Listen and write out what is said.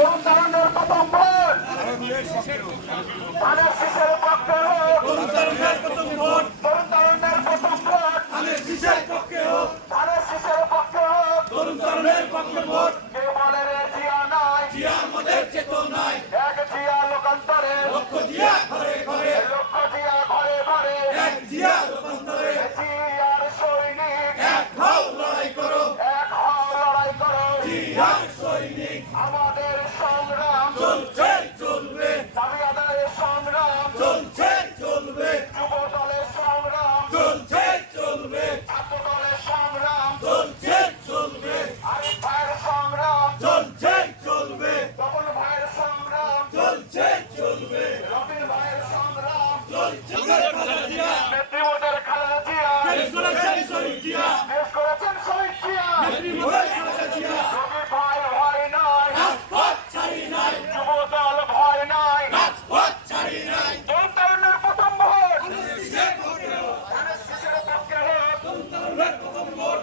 তরুণ তরুণের প্রথম ভোট ধানের শীষের পক্ষে হোক, তরুণ তরুণের প্রথম ভোট ধানের শীষের পক্ষে হোক, তরুণ তরুণের পক্ষে ভোট। কে বলে রে জিয়া নাই, জিয়া আমাদের চেতনায়, এক জিয়া লোকান্তরে, লক্ষ জিয়া ঘরে ঘরে, এক জিয়া লোকান্তরে, জিয়ার সৈনিক, এক হও লড়াই করো, জিয়ার সৈনিক। আমাদের সংগ্রাম চলছে চলবে, দাবি আদায়ের সংগ্রাম চলছে চলবে, যুব দলের সংগ্রাম চলছে চলবে, ছাত্র দলের সংগ্রাম চলছে চলবে, আরিফ ভাইয়ের সংগ্রাম চলছে চলবে, তপন ভাইয়ের সংগ্রাম চলছে চলবে, রবিন ভাইয়ের সংগ্রাম চলছে। নেত্রীমোদের খালেদা জিয়া দেশ করেছেন শহীদ জিয়া, রবি ভাই ভয় নাই, রাজপথ ছাড়ি নাই, যুব দল ভয় নাই, রাজপথ ছাড়ি নাই। তরুণ তরুণের প্রথম ভোট ধানের শীষের পক্ষে হোক, তরুণ তরুণের প্রথম ভোট।